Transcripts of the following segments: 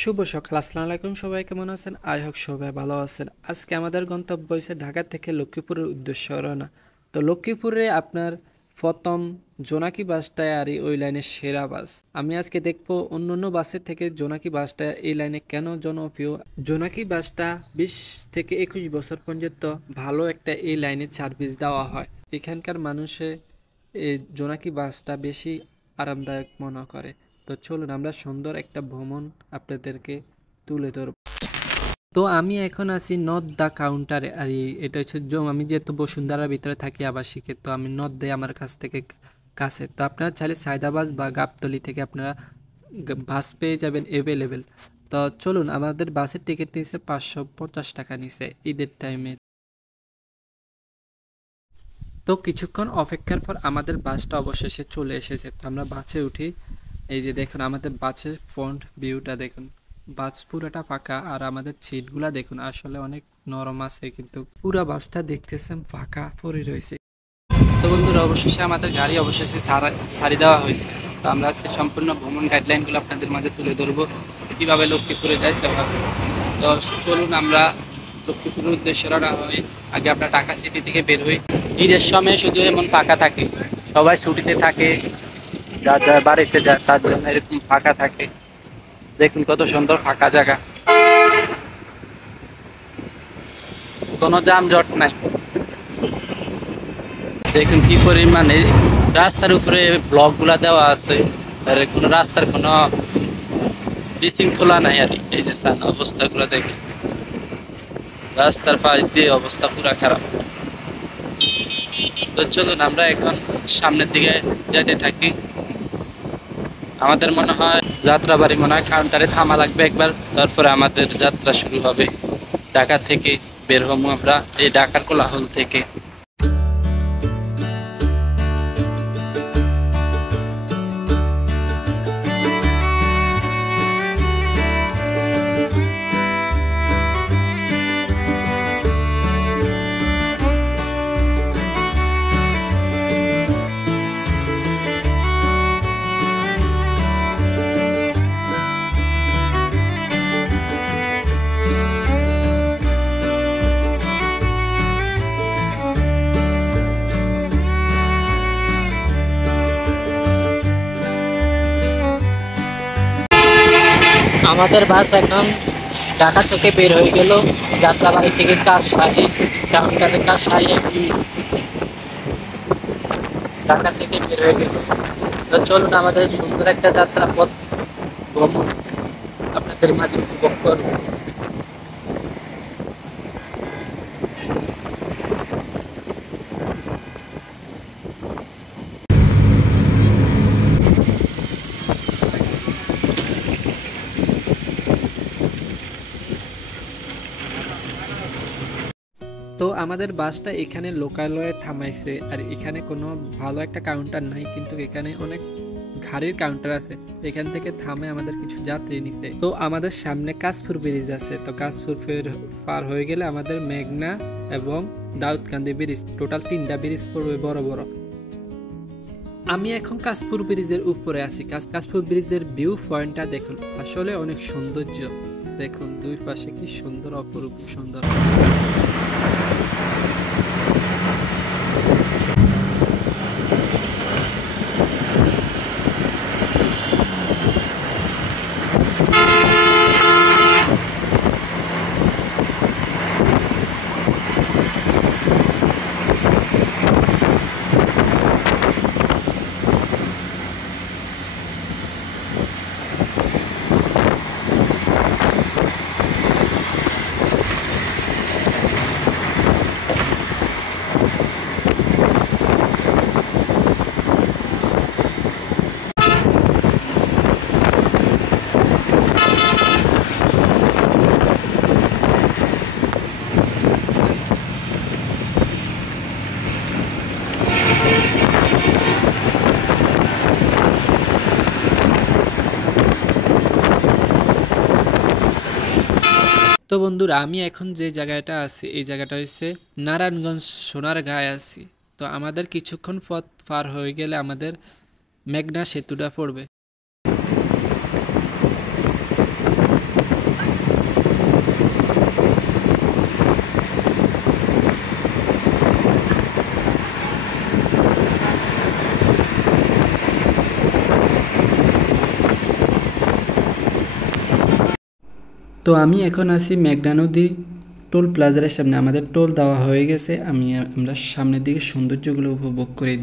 শুভ সকাল, আসসালামু আলাইকুম। সবাই কেমন আছেন? আই হোক সবাই ভালো আছেন। আজকে আমাদের গন্তব্য হয়েছে ঢাকা থেকে লক্ষ্মীপুরের উদ্দেশ্যে রওনা। তো লক্ষ্মীপুরে আপনার প্রথম জোনাকি বাসটায় আর ওই লাইনের সেরা বাস। আমি আজকে দেখবো অন্য অন্য বাসের থেকে জোনাকি বাসটা এই লাইনে কেন জনপ্রিয়। জোনাকি বাসটা 20 থেকে 21 বছর পর্যন্ত ভালো একটা এই লাইনে সার্ভিস দেওয়া হয়। এখানকার মানুষে এই জোনাকি বাসটা বেশি আরামদায়ক মনে করে। তো চলুন আমরা সুন্দর একটা ভ্রমণ আপনাদেরকে তুলে ধরব। তো আমি এখন আছি নর্থ দা কাউন্টারে। আর এটা হচ্ছে আমি যেহেতু বসুন্ধরার ভিতরে থাকি আবাসিকে, তো আমি নর্থ দেয় আমার কাছ থেকে কাছে। তো আপনারা চাইলে সায়দাবাদ বা গাবতলী থেকে আপনারা বাস পেয়ে যাবেন অ্যাভেলেবেল। তো চলুন, আমাদের বাসের টিকিট নিচ্ছে 550 টাকা নিছে ঈদের টাইমে। তো কিছুক্ষণ অপেক্ষার পর আমাদের বাসটা অবশেষে চলে এসেছে। তো আমরা বাসে উঠি। এই যে দেখুন আমাদের বাসের ফ্রন্ট ভিউটা দেখুন, বাস পুরাটা ফাঁকা। আর আমাদের সিটগুলা দেখুন, আসলে অনেক নরম আছে, কিন্তু পুরা বাসটা দেখতেছেন ফাঁকা পড়ে রয়েছে। তো বন্ধুরা, অবশেষে আমাদের গাড়ি অবশেষে সারি দেওয়া হয়েছে। তো আমরা আজকে সম্পূর্ণ ভ্রমণ গাইডলাইনগুলো আপনাদের মাঝে তুলে ধরবো, কীভাবে লক্ষ্মীপুরে যাইতে হবে। তো চলুন আমরা লক্ষ্মীপুরের উদ্দেশ্যে রওনা হই। আগে আমরা ঢাকা সিটি থেকে বের হই। ঈদের সময় শুধু এমন ফাঁকা থাকে, সবাই ছুটিতে থাকে, যার যার বাড়িতে যায় তার জন্য এরকম ফাঁকা থাকে। দেখুন কত সুন্দর ফাঁকা জায়গা, কোনো যানজট নাই। দেখুন কি পরিমাণে রাস্তার উপরে ব্লকগুলা দেওয়া আছে, আর কোনো রাস্তার কোনো বিশৃঙ্খলা নাই। আর এই যে সান অবস্থাগুলো দেখুন, রাস্তার পাশ দিয়ে অবস্থা পুরা খারাপ। তো চলুন আমরা এখন সামনের দিকে যেতে থাকি। আমাদের মনে হয় যাত্রাবাড়ি মনে হয় কাউন্টারে থামা লাগবে একবার, তারপরে আমাদের যাত্রা শুরু হবে। ঢাকা থেকে বের হবো আমরা এই ঢাকার কোলাহল থেকে। আমাদের বাস এখন ঢাকা থেকে বের হয়ে গেল। যাত্রাবাড়ি থেকে কাজশাহী, কাউন্টারে কাজশাহী ঢাকা থেকে বের হয়ে গেল। তো চলুন আমাদের সুন্দর একটা যাত্রা পথ ভ্রমণ আপনাদের মাঝে উপভোগ করব। তো আমাদের বাসটা এখানে লোকালয়ে থামাইছে। আর এখানে কোনো ভালো একটা কাউন্টার নাই, কিন্তু এখানে অনেক গাড়ির কাউন্টার আছে। এখান থেকে থামে আমাদের কিছু যাত্রী নিছে। তো আমাদের সামনে কাশপুর ব্রিজ আছে। তো কাশপুর পার হয়ে গেলে আমাদের মেঘনা এবং দাউদকান্দি ব্রিজ, টোটাল 3টা ব্রিজ পড়বে বড় বড়। আমি এখন কাশপুর ব্রিজের উপরে আছি। কাশপুর ব্রিজের ভিউ পয়েন্টটা দেখুন, আসলে অনেক সৌন্দর্য। দেখুন দুই পাশে কি সুন্দর, অপরূপ সুন্দর। তো বন্ধুরা, আমি এখন যে জায়গাটা আছি এই জায়গাটা হচ্ছে নারায়ণগঞ্জ সোনারগাঁয়ে আছি। তো আমাদের কিছুক্ষণ পথ পার হয়ে গেলে আমাদের মেঘনা সেতুটা পড়বে। তো আমি এখন আছি মেঘনা নদী টোল প্লাজার সামনে। আমাদের টোল দেওয়া হয়ে গেছে। আমরা সামনের দিকে সৌন্দর্যগুলো উপভোগ করি।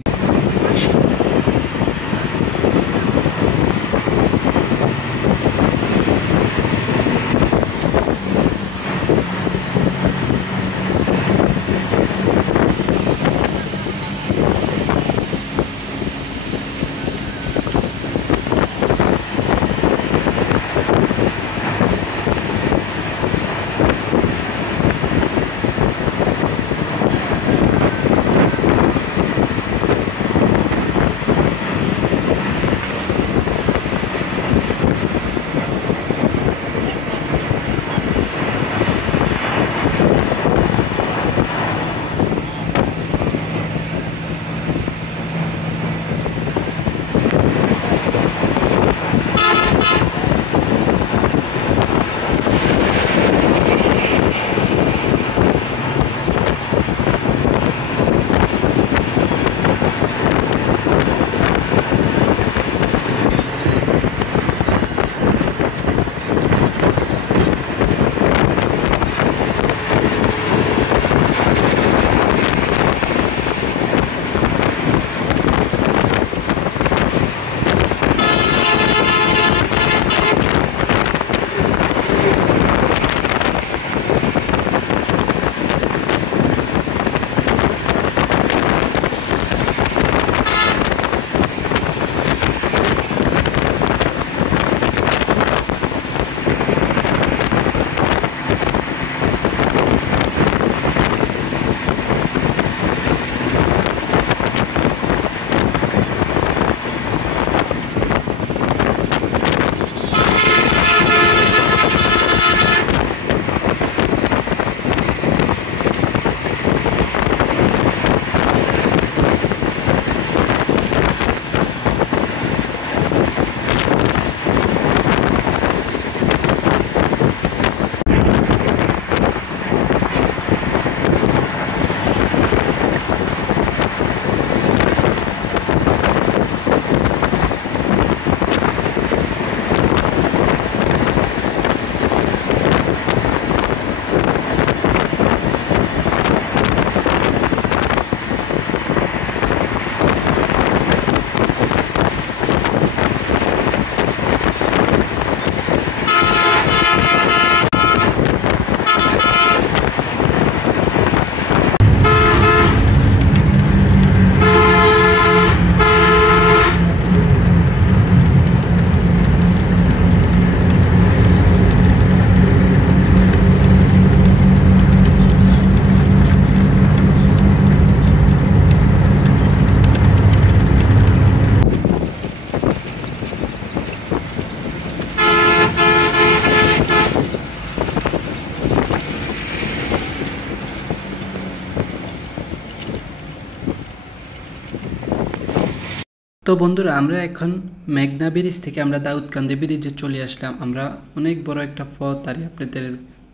তো বন্ধুরা, আমরা এখন মেঘনা ব্রিজ থেকে আমরা দাউদকান্দি ব্রিজে চলে আসলাম। আমরা অনেক বড় একটা পথ আর আপনাদের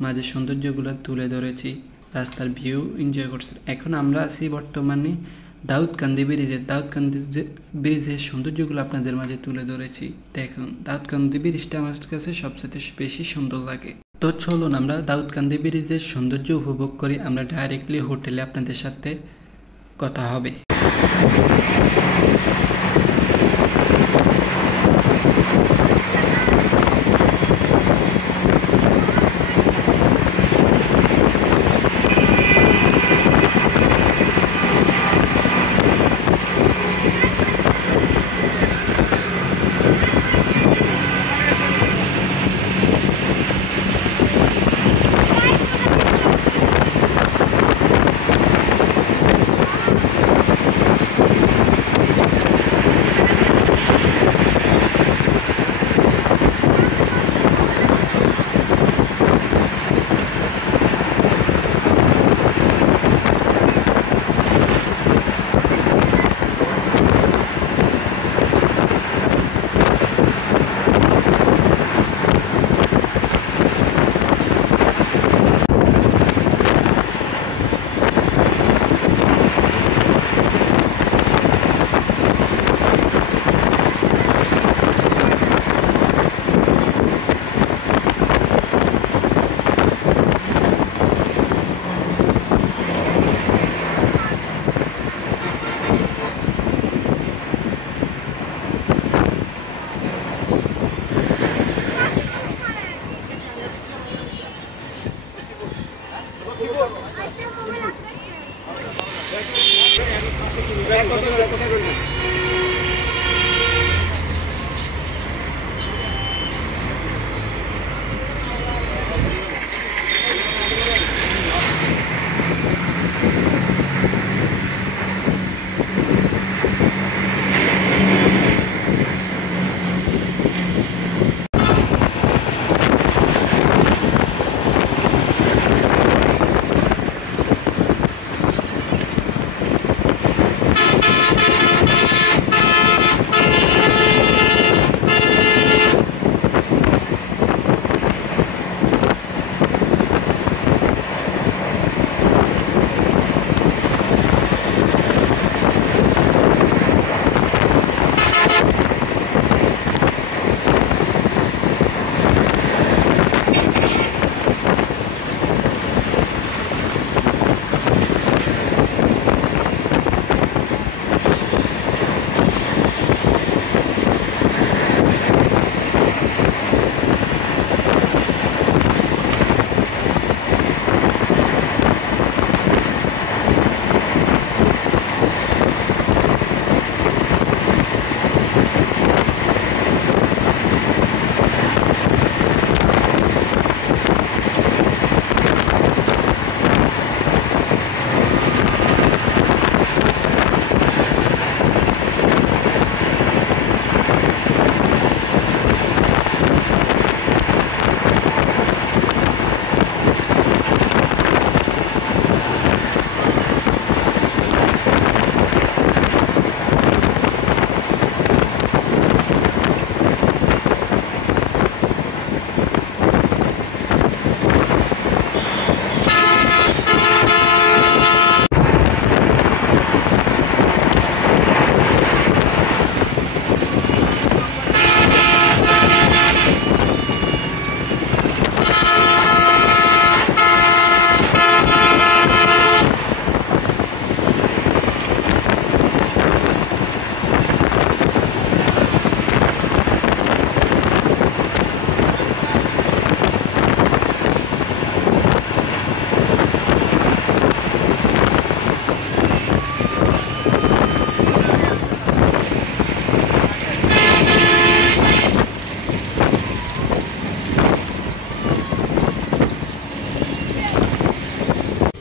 মাঝে সৌন্দর্যগুলো তুলে ধরেছি, রাস্তার ভিউ এনজয় করছি। এখন আমরা আছি বর্তমানে দাউদকান্দি ব্রিজের সৌন্দর্যগুলো আপনাদের মাঝে তুলে ধরেছি। দেখুন, দাউদকান্দি ব্রিজটা আমার কাছে সবচেয়ে বেশি সুন্দর লাগে। তো চলুন আমরা দাউদকান্দি ব্রিজের সৌন্দর্য উপভোগ করি। আমরা ডাইরেক্টলি হোটেলে আপনাদের সাথে কথা হবে।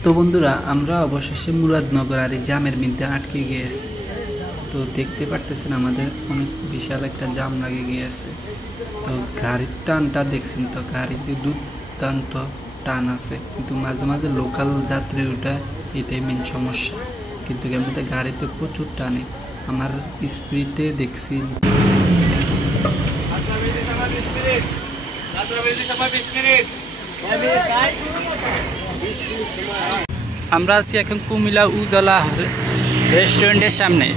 তো বন্ধুরা, আমরা অবশেষে মুরাদনগর আর এই জামের মধ্যে আটকে গিয়েছি। তো দেখতে পারতেছেন আমাদের অনেক বিশাল একটা জাম লাগে গিয়েছে। তো গাড়ির টানটা দেখছেন, তো গাড়িতে দুর্দান্ত টান আছে, কিন্তু মাঝে মাঝে লোকাল যাত্রী ওটা, এটাই মেন সমস্যা। কিন্তু এমনিতে গাড়িতে প্রচুর টানে, আমার স্পিডে দেখছি। আমরা আছি এখন কুমিল্লা উজালা রেস্টুরেন্টের সামনে,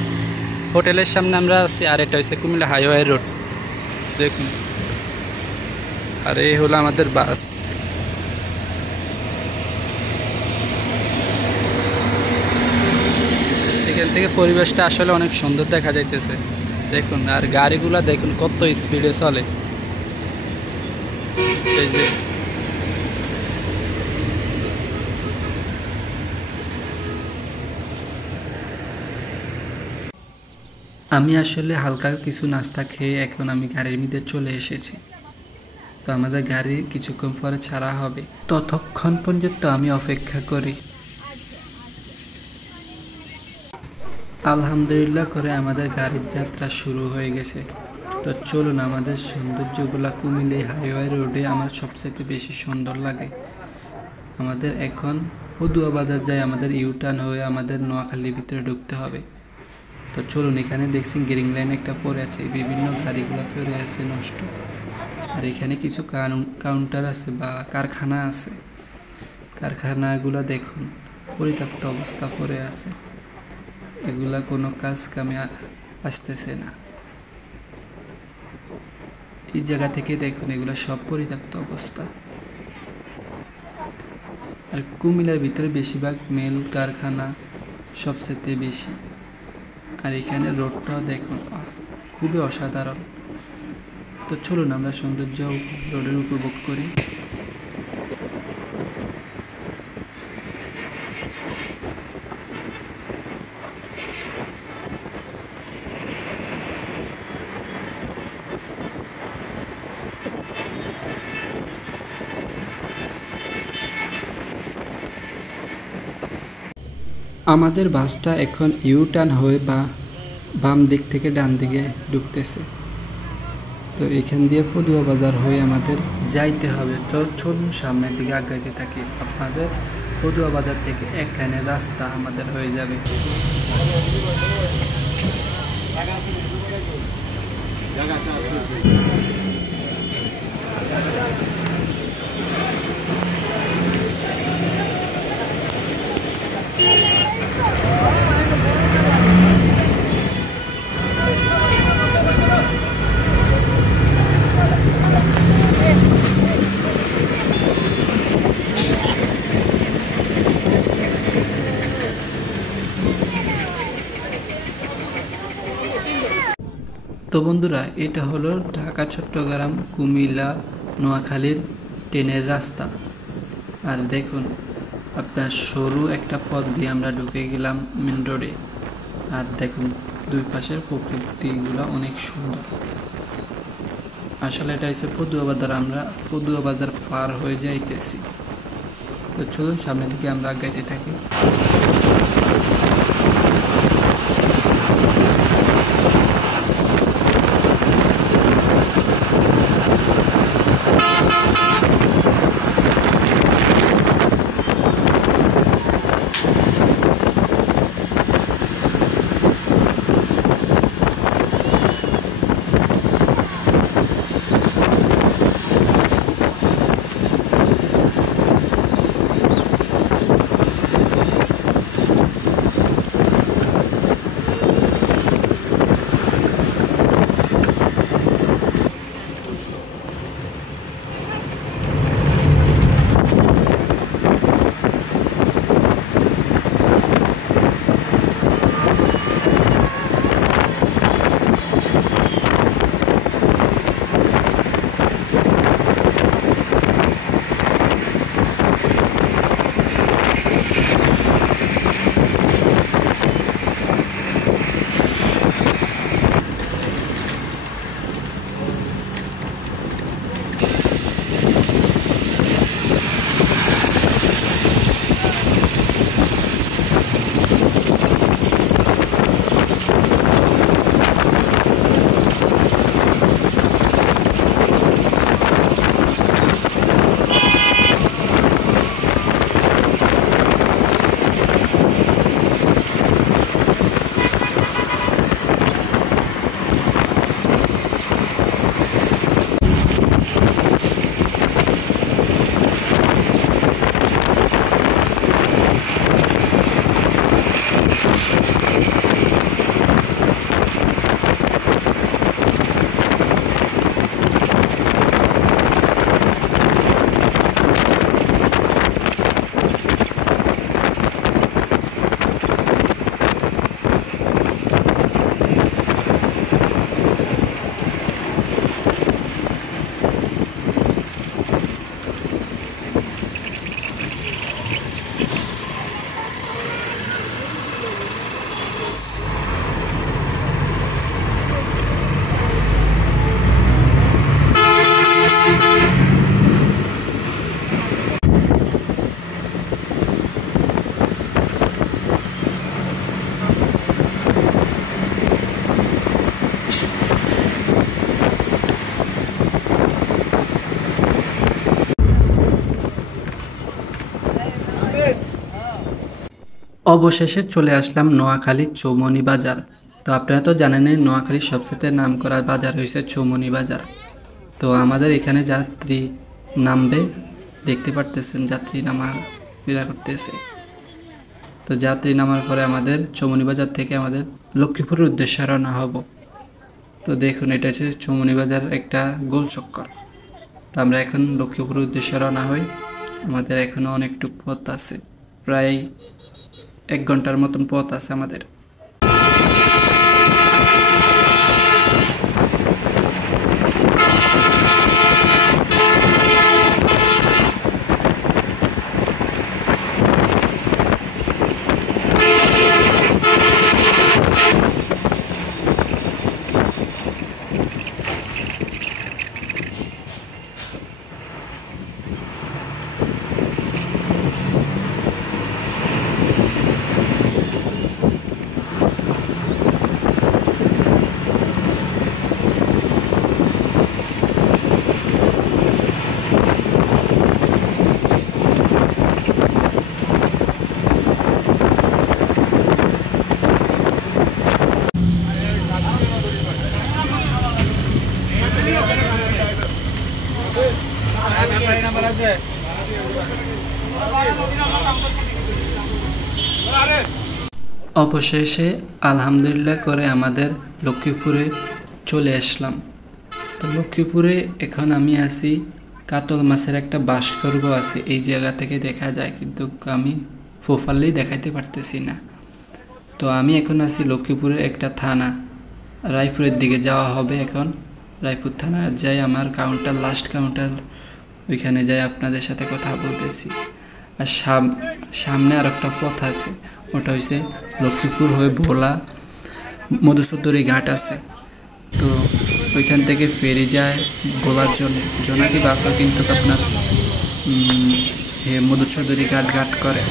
হোটেলের সামনে আমরা আছি। আর এটা হচ্ছে কুমিল্লা হাইওয়ে রোড, দেখুন। আর এই হলো আমাদের বাস। এখান থেকে পরিবেশটা আসলে অনেক সুন্দর দেখা যাইতেছে, দেখুন। আর গাড়িগুলা দেখুন কত স্পিডে চলে। এই যে আমি আসলে হালকা কিছু নাস্তা খেয়ে এখন আমি গাড়ির মধ্যে চলে এসেছি। তো আমাদের গাড়ি কিছুক্ষণ পরে ছাড়া হবে, ততক্ষণ পর্যন্ত আমি অপেক্ষা করি। আলহামদুলিল্লাহ করে আমাদের গাড়ির যাত্রা শুরু হয়ে গেছে। তো চলুন, আমাদের সৌন্দর্যগুলা কুমিল্লা হাইওয়ে রোডে আমার সবচেয়ে বেশি সুন্দর লাগে। আমাদের এখন পদুয়া বাজার যায়, আমাদের ইউটার্ন হয়ে আমাদের নোয়াখালীর ভিতরে ঢুকতে হবে। তো চলুন, এখানে দেখছি গ্রিন লাইন একটা পড়ে আছে, বিভিন্ন গাড়িগুলো পড়ে আছে নষ্ট। আর এখানে কিছু কাউন্টার আছে বা কারখানা আছে, কারখানাগুলো দেখুন পরিত্যক্ত অবস্থা পড়ে আছে, এগুলা কোনো কাজ কামে আসতেছে না। এই জায়গা থেকে দেখুন এগুলো সব পরিত্যক্ত অবস্থা। আর কুমিল্লার ভিতরে বেশিরভাগ মেল কারখানা সবচেয়ে বেশি। আর এখানে রোডটাও দেখুন খুবই অসাধারণ। তো চলুন আমরা সৌন্দর্য রোডের উপভোগ করি। আমাদের বাসটা এখন ইউটার্ন হয়ে বাম দিক থেকে ডান দিকে ঢুকতেছে। তো এখান দিয়ে পদুয়া বাজার হয়ে আমাদের যাইতে হবে। চলুন সামনের দিকে আগাইতে থাকি। আপনাদের পদুয়া বাজার থেকে এক লাইনের রাস্তা আমাদের হয়ে যাবে। তো বন্ধুরা, এটা হলো ঢাকা চট্টগ্রাম কুমিল্লা নোয়াখালীর ট্রেনের রাস্তা। আর দেখুন আপনার সরু একটা পথ দিয়ে আমরা ঢুকে গেলাম মেন রোডে। আর দেখুন দুই পাশের প্রকৃতিগুলো অনেক সুন্দর। আসলে এটা হচ্ছে পদুয়া বাজার, আমরা পদুয়া বাজার পার হয়ে যাইতেছি। তো চলুন সামনের দিকে আমরা আগাইতে থাকি। অবশেষে চলে আসলাম নোয়াখালীর চৌমনি বাজার। তো আপনারা তো জানেনই নোয়াখালীর সবচেয়ে নামকরা বাজার হয়েছে চৌমনি বাজার। তো আমাদের এখানে যাত্রী নামবে, দেখতে পারতেছেন যাত্রী নামাফেরা করতেছে। তো যাত্রী নামার পরে আমাদের চৌমনি বাজার থেকে আমাদের লক্ষ্মীপুরের উদ্দেশ্যে রওনা হব। তো দেখুন, এটা হচ্ছে চৌমনি বাজার একটা গোল চক্কর। তো আমরা এখন লক্ষ্মীপুরের উদ্দেশ্যে রওনা হই। আমাদের এখনও অনেকটুকু পথ আছে, প্রায় 1 ঘন্টার মতন পথ আছে আমাদের। অবশেষে আলহামদুলিল্লাহ করে আমাদের লক্ষ্মীপুরে চলে আসলাম। তো লক্ষ্মীপুরে এখন আমি আছি, কাতল মাছের একটা ভাস্কর্য আছে এই জায়গা থেকে দেখা যায়, কিন্তু আমি প্রপারলি দেখাইতে পারতেছি না। তো আমি এখন আছি লক্ষ্মীপুরে একটা থানা, রায়পুরের দিকে যাওয়া হবে। এখন রায়পুর থানা যাই, আমার কাউন্টার, লাস্ট কাউন্টার, ওইখানে যাই আপনাদের সাথে কথা বলতেছি। আর সামনে আর একটা পথ আছে, ওটা হচ্ছে লক্ষ্মীপুর হয়ে ভোলা মধুসূদরী ঘাট আছে। তো ওইখান থেকে ফেরি যায় ভোলার জন্য, জোনাকি বাসও কিন্তু আপনার মধুসূদরী ঘাট করে।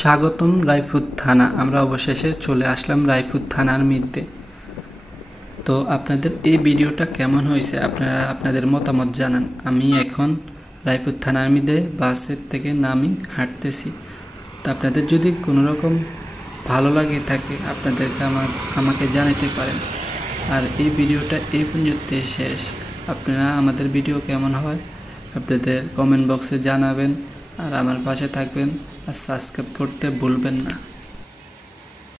স্বাগতম রায়পুর থানা। আমরা অবশেষে চলে আসলাম রায়পুর থানার মধ্যে। তো আপনাদের এই ভিডিওটা কেমন হয়েছে আপনারা আপনাদের মতামত জানান। আমি এখন রায়পুর থানার মধ্যে বাসের থেকে নামি হাঁটতেছি। তো আপনাদের যদি কোনো রকম ভালো লাগে থাকে আপনাদেরকে আমাকে জানাতে পারেন। আর এই ভিডিওটা এই পর্যন্ত শেষ। আপনারা আমাদের ভিডিও কেমন হয় আপনাদের কমেন্ট বক্সে জানাবেন, আর আমার পাশে থাকবেন, আর সাবস্ক্রাইব করতে ভুলবেন না।